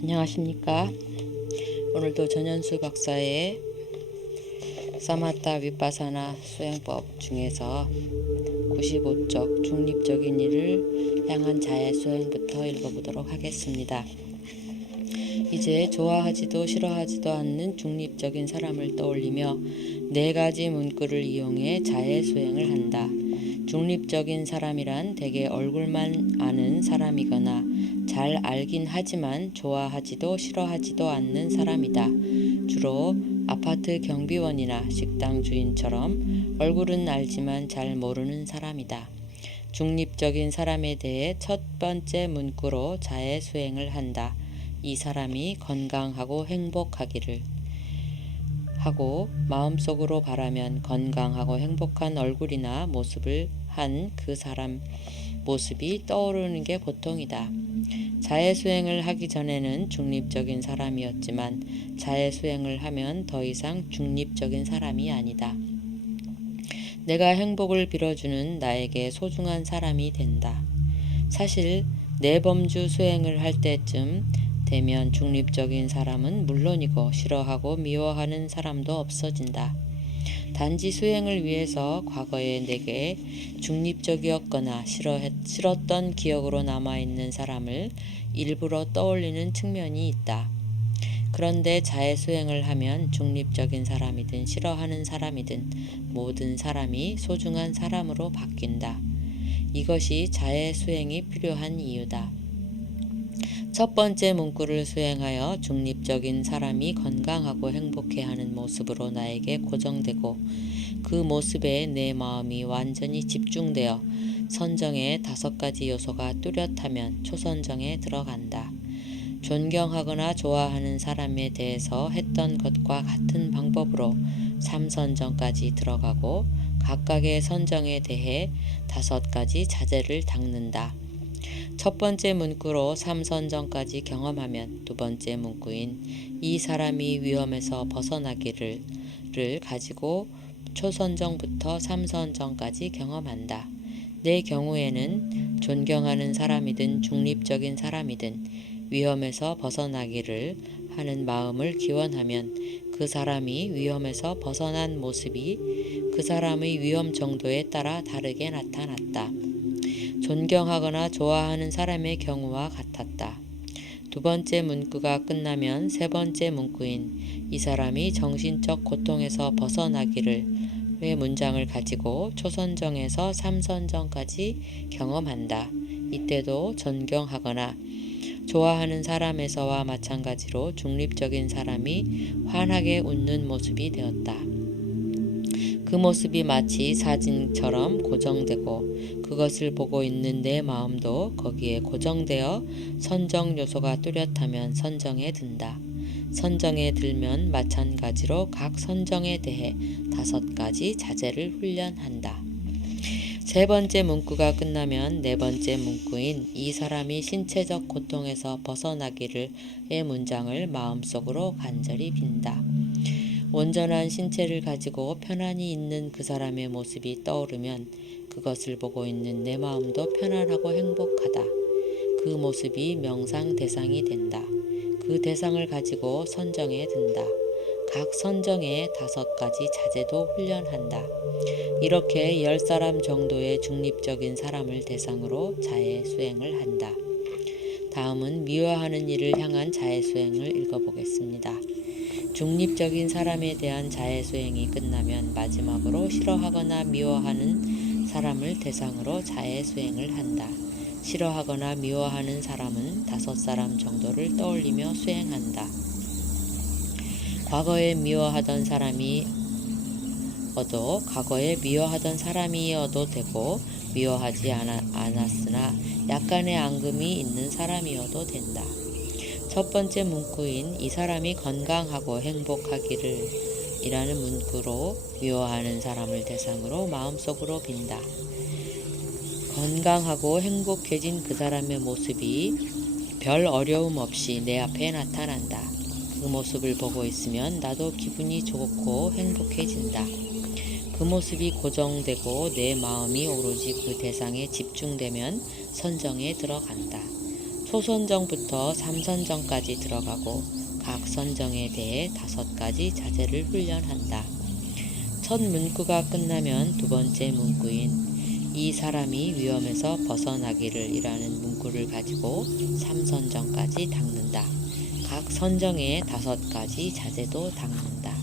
안녕하십니까. 오늘도 전현수 박사의 사마타 위파사나 수행법 중에서 95쪽 중립적인 일을 향한 자의 수행부터 읽어보도록 하겠습니다. 이제 좋아하지도 싫어하지도 않는 중립적인 사람을 떠올리며 네 가지 문구를 이용해 자의 수행을 한다. 중립적인 사람이란 대개 얼굴만 아는 사람이거나 잘 알긴 하지만 좋아하지도 싫어하지도 않는 사람이다. 주로 아파트 경비원이나 식당 주인처럼 얼굴은 알지만 잘 모르는 사람이다. 중립적인 사람에 대해 첫 번째 문구로 자의 수행을 한다. 이 사람이 건강하고 행복하기를 하고 마음속으로 바라면 건강하고 행복한 얼굴이나 모습을 한 그 사람 모습이 떠오르는 게 보통이다. 자해 수행을 하기 전에는 중립적인 사람이었지만 자해 수행을 하면 더 이상 중립적인 사람이 아니다. 내가 행복을 빌어주는 나에게 소중한 사람이 된다. 사실 내범주 수행을 할 때쯤 되면 중립적인 사람은 물론이고 싫어하고 미워하는 사람도 없어진다. 단지 수행을 위해서 과거에 내게 중립적이었거나 싫어했, 싫었던 기억으로 남아있는 사람을 일부러 떠올리는 측면이 있다. 그런데 자해 수행을 하면 중립적인 사람이든 싫어하는 사람이든 모든 사람이 소중한 사람으로 바뀐다. 이것이 자해 수행이 필요한 이유다. 첫 번째 문구를 수행하여 중립적인 사람이 건강하고 행복해 하는 모습으로 나에게 고정되고 그 모습에 내 마음이 완전히 집중되어 선정의 다섯 가지 요소가 뚜렷하면 초선정에 들어간다. 존경하거나 좋아하는 사람에 대해서 했던 것과 같은 방법으로 삼선정까지 들어가고 각각의 선정에 대해 다섯 가지 자제를 닦는다. 첫 번째 문구로 삼선정까지 경험하면 두 번째 문구인 이 사람이 위험에서 벗어나기를 를 가지고 초선정부터 삼선정까지 경험한다. 내 경우에는 존경하는 사람이든 중립적인 사람이든 위험에서 벗어나기를 하는 마음을 기원하면 그 사람이 위험에서 벗어난 모습이 그 사람의 위험 정도에 따라 다르게 나타났다. 존경하거나 좋아하는 사람의 경우와 같았다. 두 번째 문구가 끝나면 세 번째 문구인 이 사람이 정신적 고통에서 벗어나기를 의 문장을 가지고 초선정에서 삼선정까지 경험한다. 이때도 존경하거나 좋아하는 사람에서와 마찬가지로 중립적인 사람이 환하게 웃는 모습이 되었다. 그 모습이 마치 사진처럼 고정되고 그것을 보고 있는 내 마음도 거기에 고정되어 선정 요소가 뚜렷하면 선정에 든다. 선정에 들면 마찬가지로 각 선정에 대해 다섯 가지 자제를 훈련한다. 세 번째 문구가 끝나면 네 번째 문구인 이 사람이 신체적 고통에서 벗어나기를의 문장을 마음속으로 간절히 빈다. 온전한 신체를 가지고 편안히 있는 그 사람의 모습이 떠오르면 그것을 보고 있는 내 마음도 편안하고 행복하다. 그 모습이 명상 대상이 된다. 그 대상을 가지고 선정에 든다. 각 선정에 다섯 가지 자제도 훈련한다. 이렇게 열 사람 정도의 중립적인 사람을 대상으로 자해 수행을 한다. 다음은 미워하는 일을 향한 자해 수행을 읽어보겠습니다. 중립적인 사람에 대한 자해 수행이 끝나면 마지막으로 싫어하거나 미워하는 사람을 대상으로 자해 수행을 한다. 싫어하거나 미워하는 사람은 다섯 사람 정도를 떠올리며 수행한다. 과거에 미워하던 사람이 어도 과거에 미워하던 사람이어도 되고 미워하지 않았으나 약간의 앙금이 있는 사람이어도 된다. 첫 번째 문구인 이 사람이 건강하고 행복하기를 이라는 문구로 미워하는 사람을 대상으로 마음속으로 빈다. 건강하고 행복해진 그 사람의 모습이 별 어려움 없이 내 앞에 나타난다. 그 모습을 보고 있으면 나도 기분이 좋고 행복해진다. 그 모습이 고정되고 내 마음이 오로지 그 대상에 집중되면 선정에 들어간다. 소선정부터 삼선정까지 들어가고 각 선정에 대해 다섯 가지 자재를 훈련한다. 첫 문구가 끝나면 두 번째 문구인 이 사람이 위험에서 벗어나기를 이라는 문구를 가지고 삼선정까지 닦는다. 각 선정에 다섯 가지 자재도 닦는다.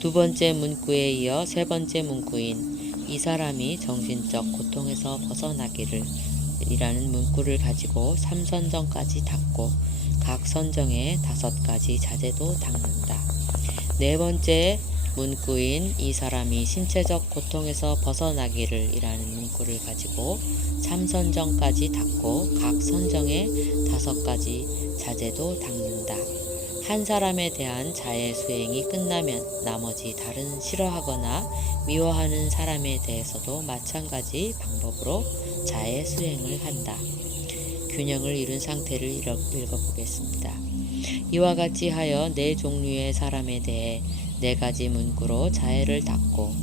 두 번째 문구에 이어 세 번째 문구인 이 사람이 정신적 고통에서 벗어나기를 이라는 문구를 가지고 삼선정까지 닦고 각 선정에 다섯 가지 자재도 닦는다. 네 번째 문구인 이 사람이 신체적 고통에서 벗어나기를 이라는 문구를 가지고 삼선정까지 닦고 각 선정에 다섯 가지 자재도 닦는다. 한 사람에 대한 자해 수행이 끝나면 나머지 다른 싫어하거나 미워하는 사람에 대해서도 마찬가지 방법으로 자해 수행을 한다. 균형을 이룬 상태를 읽어- 읽어보겠습니다. 이와 같이 하여 네 종류의 사람에 대해 네 가지 문구로 자해를 닦고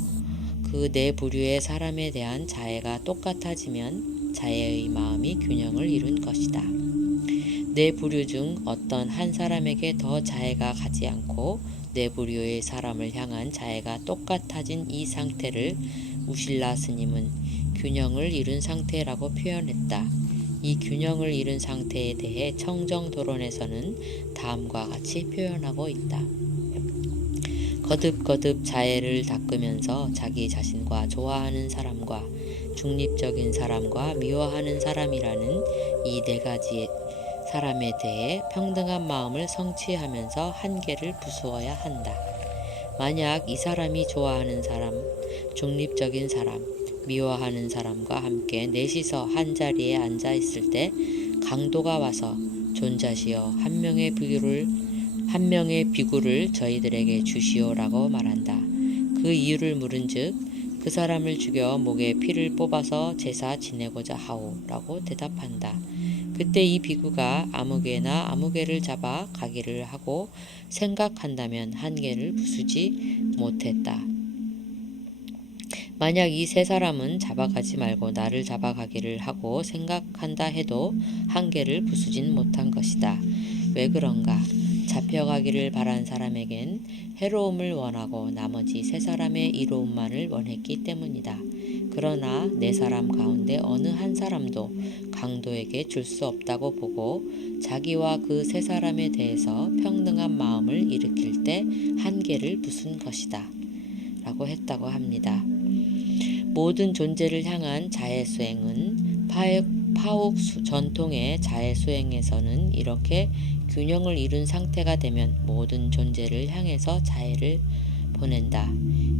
그 네 부류의 사람에 대한 자해가 똑같아지면 자해의 마음이 균형을 이룬 것이다. 네 부류 중 어떤 한 사람에게 더 자해가 가지 않고 네 부류의 사람을 향한 자해가 똑같아진 이 상태를 우실라 스님은 균형을 이룬 상태라고 표현했다. 이 균형을 이룬 상태에 대해 청정도론에서는 다음과 같이 표현하고 있다. 거듭거듭 자해를 닦으면서 자기 자신과 좋아하는 사람과 중립적인 사람과 미워하는 사람이라는 이 네 가지 사람에 대해 평등한 마음을 성취하면서 한계를 부수어야 한다. 만약 이 사람이 좋아하는 사람, 중립적인 사람, 미워하는 사람과 함께 넷이서 한 자리에 앉아 있을 때 강도가 와서 존자시여 한 명의 비구를 한 명의 비구를 저희들에게 주시오라고 말한다. 그 이유를 물은즉 그 사람을 죽여 목에 피를 뽑아서 제사 지내고자 하오라고 대답한다. 그때 이 비구가 아무개나 아무개를 잡아 가기를 하고 생각한다면 한 개를 부수지 못했다. 만약 이 세 사람은 잡아가지 말고 나를 잡아가기를 하고 생각한다 해도 한 개를 부수진 못한 것이다. 왜 그런가? 잡혀가기를 바란 사람에겐 해로움을 원하고 나머지 세 사람의 이로움만을 원했기 때문이다. 그러나 네 사람 가운데 어느 한 사람도 강도에게 줄 수 없다고 보고 자기와 그 세 사람에 대해서 평등한 마음을 일으킬 때 한계를 부순 것이다. 라고 했다고 합니다. 모든 존재를 향한 자해 수행은 파획, 파옥 수- 전통의 자해 수행에서는 이렇게 균형을 이룬 상태가 되면 모든 존재를 향해서 자해를 보낸다.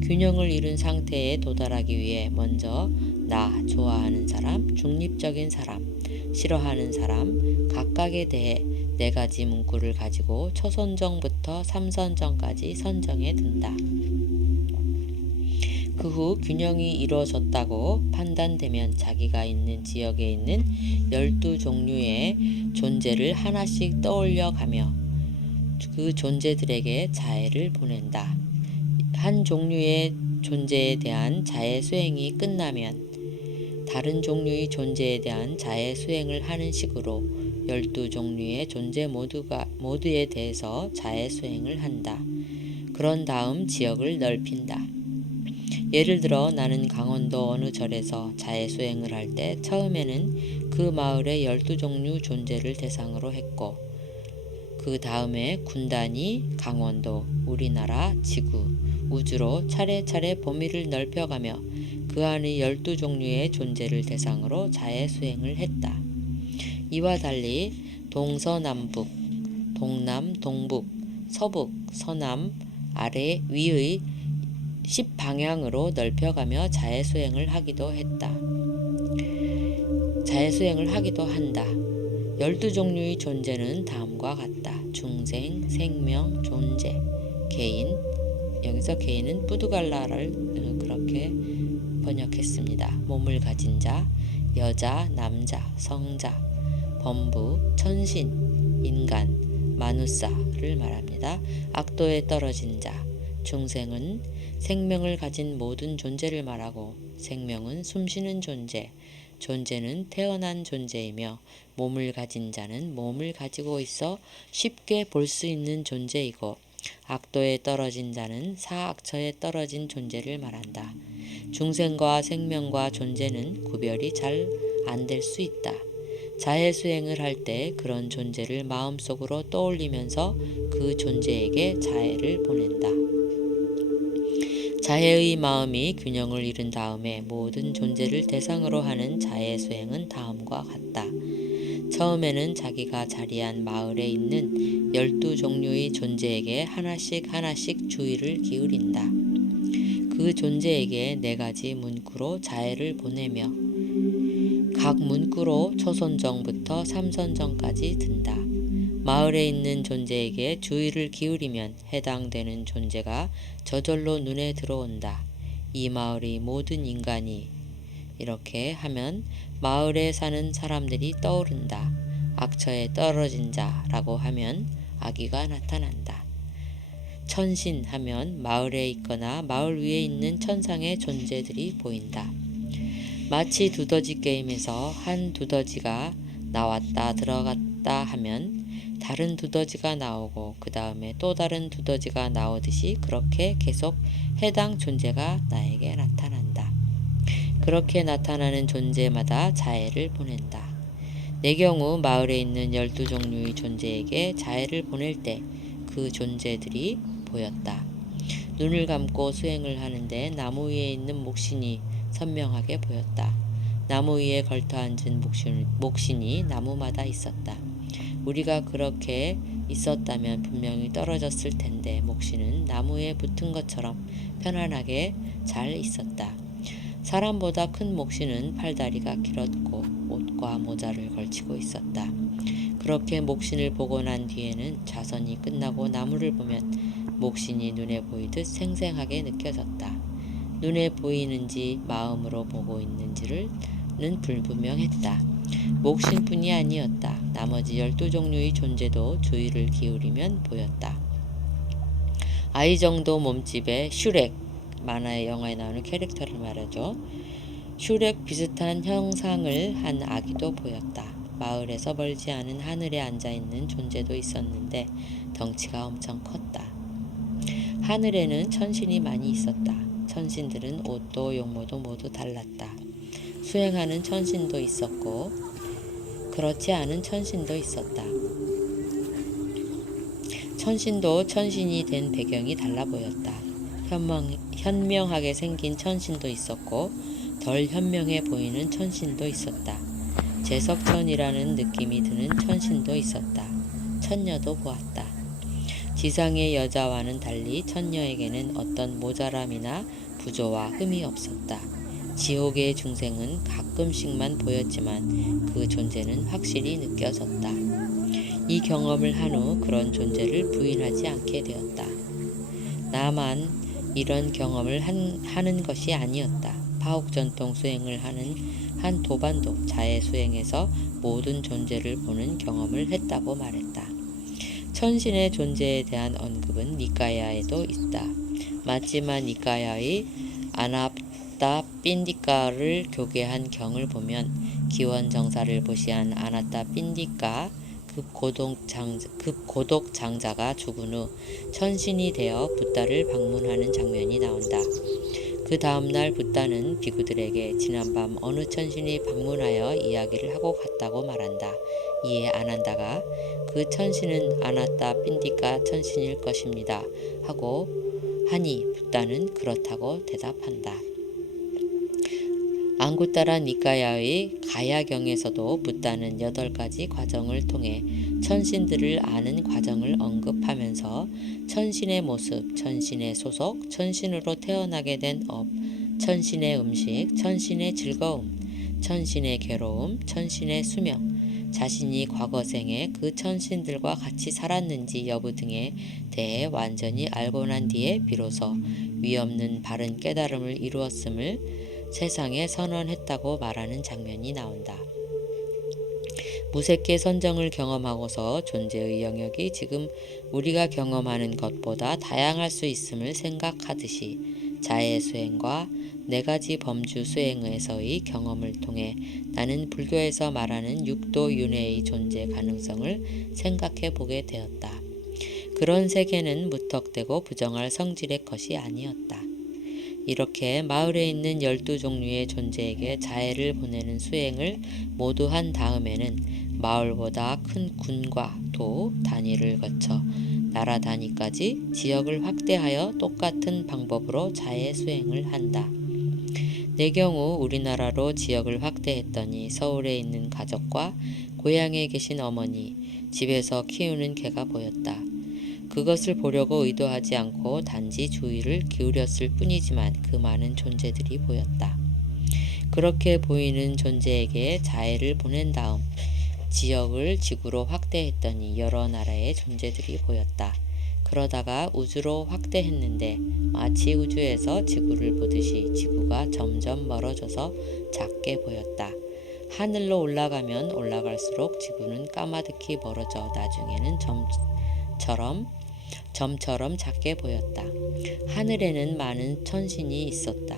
균형을 이룬 상태에 도달하기 위해 먼저 나 좋아하는 사람, 중립적인 사람, 싫어하는 사람 각각에 대해 네 가지 문구를 가지고 초선정부터 삼선정까지 선정해 둔다. 그 후 균형이 이루어졌다고 판단되면 자기가 있는 지역에 있는 열두 종류의 존재를 하나씩 떠올려 가며 그 존재들에게 자해를 보낸다. 한 종류의 존재에 대한 자해 수행이 끝나면 다른 종류의 존재에 대한 자해 수행을 하는 식으로 열두 종류의 존재 모두가 모두에 대해서 자해 수행을 한다. 그런 다음 지역을 넓힌다. 예를 들어 나는 강원도 어느 절에서 자해 수행을 할 때 처음에는 그 마을의 열두 종류 존재를 대상으로 했고 그 다음에 군단이 강원도, 우리나라, 지구, 우주로 차례차례 범위를 넓혀가며 그 안의 열두 종류의 존재를 대상으로 자해 수행을 했다. 이와 달리 동서남북, 동남, 동북, 서북, 서남, 아래, 위의 10방향으로 넓혀가며 자해 수행을 하기도 했다. 자해 수행을 하기도 한다. 열두 종류의 존재는 다음과 같다. 중생, 생명, 존재, 개인. 여기서 개인은 뿌두갈라를 어, 그렇게 번역했습니다. 몸을 가진 자, 여자, 남자, 성자, 범부, 천신, 인간, 마누사를 말합니다. 악도에 떨어진 자, 중생은 생명을 가진 모든 존재를 말하고 생명은 숨쉬는 존재, 존재는 태어난 존재이며 몸을 가진 자는 몸을 가지고 있어 쉽게 볼 수 있는 존재이고 악도에 떨어진 자는 사악처에 떨어진 존재를 말한다. 중생과 생명과 존재는 구별이 잘 안 될 수 있다. 자해 수행을 할 때 그런 존재를 마음속으로 떠올리면서 그 존재에게 자해를 보낸다. 자해의 마음이 균형을 잃은 다음에 모든 존재를 대상으로 하는 자해 수행은 다음과 같다. 처음에는 자기가 자리한 마을에 있는 열두 종류의 존재에게 하나씩 하나씩 주의를 기울인다. 그 존재에게 네 가지 문구로 자해를 보내며 각 문구로 초선정부터 삼선정까지 든다. 마을에 있는 존재에게 주의를 기울이면 해당되는 존재가 저절로 눈에 들어온다. 이 마을의 모든 인간이 이렇게 하면 마을에 사는 사람들이 떠오른다. 악처에 떨어진 자라고 하면 아기가 나타난다. 천신 하면 마을에 있거나 마을 위에 있는 천상의 존재들이 보인다. 마치 두더지 게임에서 한 두더지가 나왔다 들어갔다 하면 다른 두더지가 나오고 그 다음에 또 다른 두더지가 나오듯이 그렇게 계속 해당 존재가 나에게 나타난다. 그렇게 나타나는 존재마다 자해를 보낸다. 내 경우 마을에 있는 열두 종류의 존재에게 자해를 보낼 때 그 존재들이 보였다. 눈을 감고 수행을 하는데 나무 위에 있는 목신이 선명하게 보였다. 나무 위에 걸터 앉은 목신, 목신이 나무마다 있었다. 우리가 그렇게 있었다면 분명히 떨어졌을 텐데 목신은 나무에 붙은 것처럼 편안하게 잘 있었다. 사람보다 큰 목신은 팔다리가 길었고 옷과 모자를 걸치고 있었다. 그렇게 목신을 보고 난 뒤에는 자선이 끝나고 나무를 보면 목신이 눈에 보이듯 생생하게 느껴졌다. 눈에 보이는지 마음으로 보고 있는지를 는 불분명했다. 목신뿐이 아니었다. 나머지 열두 종류의 존재도 주의를 기울이면 보였다. 아이 정도 몸집의 슈렉 만화의 영화에 나오는 캐릭터를 말하죠. 슈렉 비슷한 형상을 한 아기도 보였다. 마을에서 멀지 않은 하늘에 앉아 있는 존재도 있었는데 덩치가 엄청 컸다. 하늘에는 천신이 많이 있었다. 천신들은 옷도 용모도 모두 달랐다. 수행하는 천신도 있었고 그렇지 않은 천신도 있었다. 천신도 천신이 된 배경이 달라 보였다. 현명, 현명하게 생긴 천신도 있었고 덜 현명해 보이는 천신도 있었다. 제석천이라는 느낌이 드는 천신도 있었다. 천녀도 보았다. 지상의 여자와는 달리 천녀에게는 어떤 모자람이나 부조와 흠이 없었다. 지옥의 중생은 가끔씩만 보였지만 그 존재는 확실히 느껴졌다. 이 경험을 한 후 그런 존재를 부인하지 않게 되었다. 나만 이런 경험을 한, 하는 것이 아니었다. 파옥 전통 수행을 하는 한 도반도 자해 수행에서 모든 존재를 보는 경험을 했다고 말했다. 천신의 존재에 대한 언급은 니까야에도 있다. 맞지만 니까야의 아 나타 빈디카를 교계한 경을 보면 기원 정사를 보시한 아나타 빈디카 급고독 장자가 죽은 후 천신이 되어 붓다를 방문하는 장면이 나온다. 그 다음날 붓다는 비구들에게 지난밤 어느 천신이 방문하여 이야기를 하고 갔다고 말한다. 이에 아난다가 그 천신은 아나타 빈디카 천신일 것입니다. 하고 하니 붓다는 그렇다고 대답한다. 앙구따라 니까야의 가야경에서도 붓다는 여덟 가지 과정을 통해 천신들을 아는 과정을 언급하면서 천신의 모습, 천신의 소속, 천신으로 태어나게 된 업, 천신의 음식, 천신의 즐거움, 천신의 괴로움, 천신의 수명, 자신이 과거 생에 그 천신들과 같이 살았는지 여부 등에 대해 완전히 알고 난 뒤에 비로소 위없는 바른 깨달음을 이루었음을 세상에 선언했다고 말하는 장면이 나온다. 무색계 선정을 경험하고서 존재의 영역이 지금 우리가 경험하는 것보다 다양할 수 있음을 생각하듯이 자해 수행과 네 가지 범주 수행에서의 경험을 통해 나는 불교에서 말하는 육도 윤회의 존재 가능성을 생각해 보게 되었다. 그런 세계는 무턱대고 부정할 성질의 것이 아니었다. 이렇게 마을에 있는 열두 종류의 존재에게 자해를 보내는 수행을 모두 한 다음에는 마을보다 큰 군과 도 단위를 거쳐 나라 단위까지 지역을 확대하여 똑같은 방법으로 자해 수행을 한다. 내 경우 우리나라로 지역을 확대했더니 서울에 있는 가족과 고향에 계신 어머니, 집에서 키우는 개가 보였다. 그것을 보려고 의도하지 않고 단지 주의를 기울였을 뿐이지만 그 많은 존재들이 보였다. 그렇게 보이는 존재에게 자해를 보낸 다음 지역을 지구로 확대했더니 여러 나라의 존재들이 보였다. 그러다가 우주로 확대했는데 마치 우주에서 지구를 보듯이 지구가 점점 멀어져서 작게 보였다. 하늘로 올라가면 올라갈수록 지구는 까마득히 멀어져 나중에는 점처럼 점처럼 작게 보였다. 하늘에는 많은 천신이 있었다.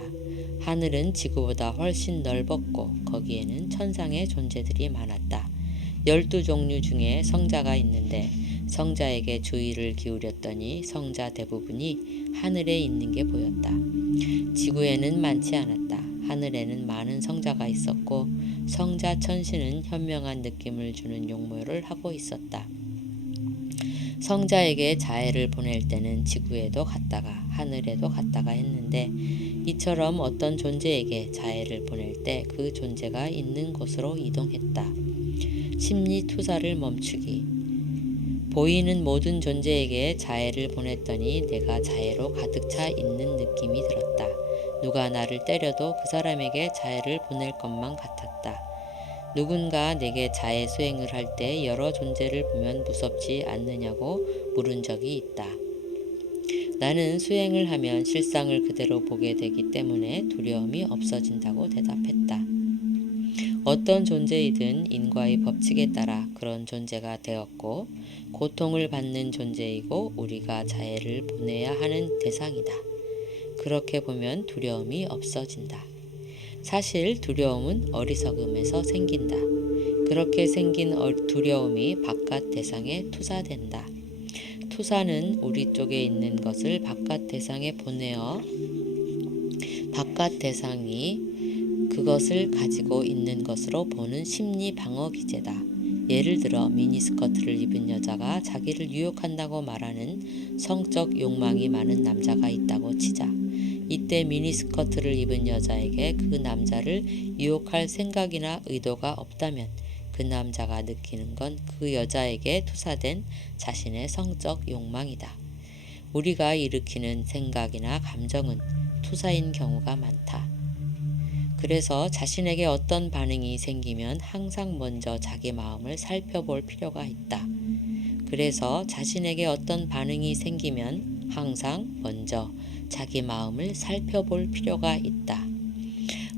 하늘은 지구보다 훨씬 넓었고 거기에는 천상의 존재들이 많았다. 열두 종류 중에 성자가 있는데 성자에게 주의를 기울였더니 성자 대부분이 하늘에 있는 게 보였다. 지구에는 많지 않았다. 하늘에는 많은 성자가 있었고 성자 천신은 현명한 느낌을 주는 용모를 하고 있었다. 성자에게 자해를 보낼 때는 지구에도 갔다가 하늘에도 갔다가 했는데 이처럼 어떤 존재에게 자해를 보낼 때 그 존재가 있는 곳으로 이동했다. 심리 투사를 멈추기. 보이는 모든 존재에게 자해를 보냈더니 내가 자해로 가득 차 있는 느낌이 들었다. 누가 나를 때려도 그 사람에게 자해를 보낼 것만 같았다. 누군가 내게 자해 수행을 할 때 여러 존재를 보면 무섭지 않느냐고 물은 적이 있다. 나는 수행을 하면 실상을 그대로 보게 되기 때문에 두려움이 없어진다고 대답했다. 어떤 존재이든 인과의 법칙에 따라 그런 존재가 되었고 고통을 받는 존재이고 우리가 자해를 보내야 하는 대상이다. 그렇게 보면 두려움이 없어진다. 사실 두려움은 어리석음에서 생긴다. 그렇게 생긴 두려움이 바깥 대상에 투사된다. 투사는 우리 쪽에 있는 것을 바깥 대상에 보내어 바깥 대상이 그것을 가지고 있는 것으로 보는 심리 방어 기제다. 예를 들어 미니스커트를 입은 여자가 자기를 유혹한다고 말하는 성적 욕망이 많은 남자가 있다고 치자. 이때 미니스커트를 입은 여자에게 그 남자를 유혹할 생각이나 의도가 없다면 그 남자가 느끼는 건 그 여자에게 투사된 자신의 성적 욕망이다. 우리가 일으키는 생각이나 감정은 투사인 경우가 많다. 그래서 자신에게 어떤 반응이 생기면 항상 먼저 자기 마음을 살펴볼 필요가 있다. 그래서 자신에게 어떤 반응이 생기면 항상 먼저 자기 마음을 살펴볼 필요가 있다.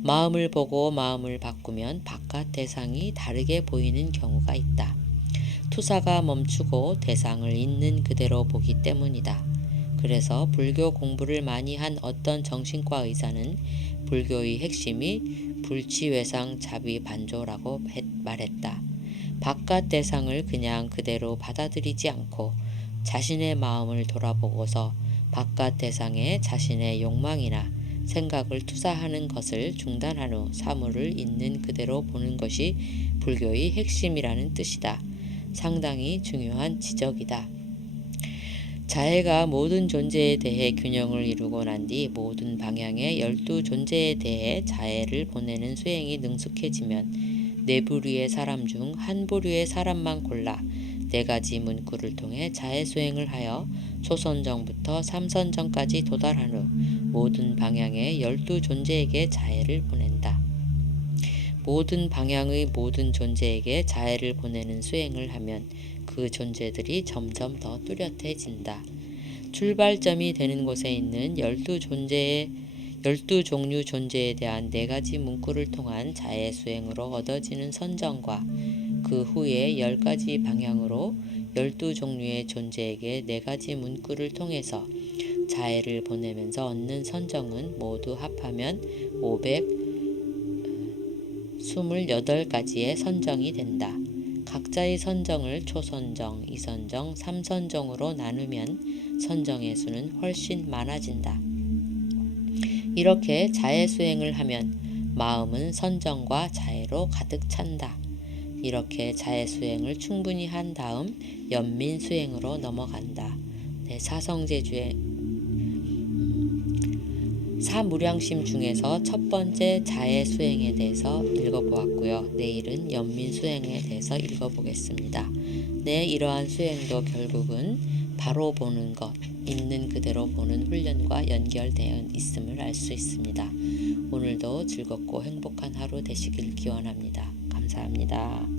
마음을 보고 마음을 바꾸면 바깥 대상이 다르게 보이는 경우가 있다. 투사가 멈추고 대상을 있는 그대로 보기 때문이다. 그래서 불교 공부를 많이 한 어떤 정신과 의사는 불교의 핵심이 불치외상 자비 반조라고 말했다. 바깥 대상을 그냥 그대로 받아들이지 않고 자신의 마음을 돌아보고서 바깥 대상에 자신의 욕망이나 생각을 투사하는 것을 중단한 후 사물을 있는 그대로 보는 것이 불교의 핵심이라는 뜻이다. 상당히 중요한 지적이다. 자해가 모든 존재에 대해 균형을 이루고 난 뒤 모든 방향의 열두 존재에 대해 자해를 보내는 수행이 능숙해지면 네 부류의 사람 중 한 부류의 사람만 골라 네 가지 문구를 통해 자해 수행을 하여 초선정부터 삼선정까지 도달한 후 모든 방향의 열두 존재에게 자해를 보낸다. 모든 방향의 모든 존재에게 자해를 보내는 수행을 하면 그 존재들이 점점 더 뚜렷해진다. 출발점이 되는 곳에 있는 열두 존재의 열두 종류 존재에 대한 네 가지 문구를 통한 자해 수행으로 얻어지는 선정과 그 후에 열 가지 방향으로 열두 종류의 존재에게 네 가지 문구를 통해서 자해를 보내면서 얻는 선정은 모두 합하면 528가지의 선정이 된다. 각자의 선정을 초선정, 이선정, 삼선정으로 나누면 선정의 수는 훨씬 많아진다. 이렇게 자해 수행을 하면 마음은 선정과 자해로 가득 찬다. 이렇게 자해 수행을 충분히 한 다음 연민 수행으로 넘어간다. 네, 사성제주의 음, 사무량심 중에서 첫 번째 자해 수행에 대해서 읽어보았고요. 내일은 연민 수행에 대해서 읽어보겠습니다. 네, 이러한 수행도 결국은 바로 보는 것, 있는 그대로 보는 훈련과 연결되어 있음을 알 수 있습니다. 오늘도 즐겁고 행복한 하루 되시길 기원합니다. 감사합니다.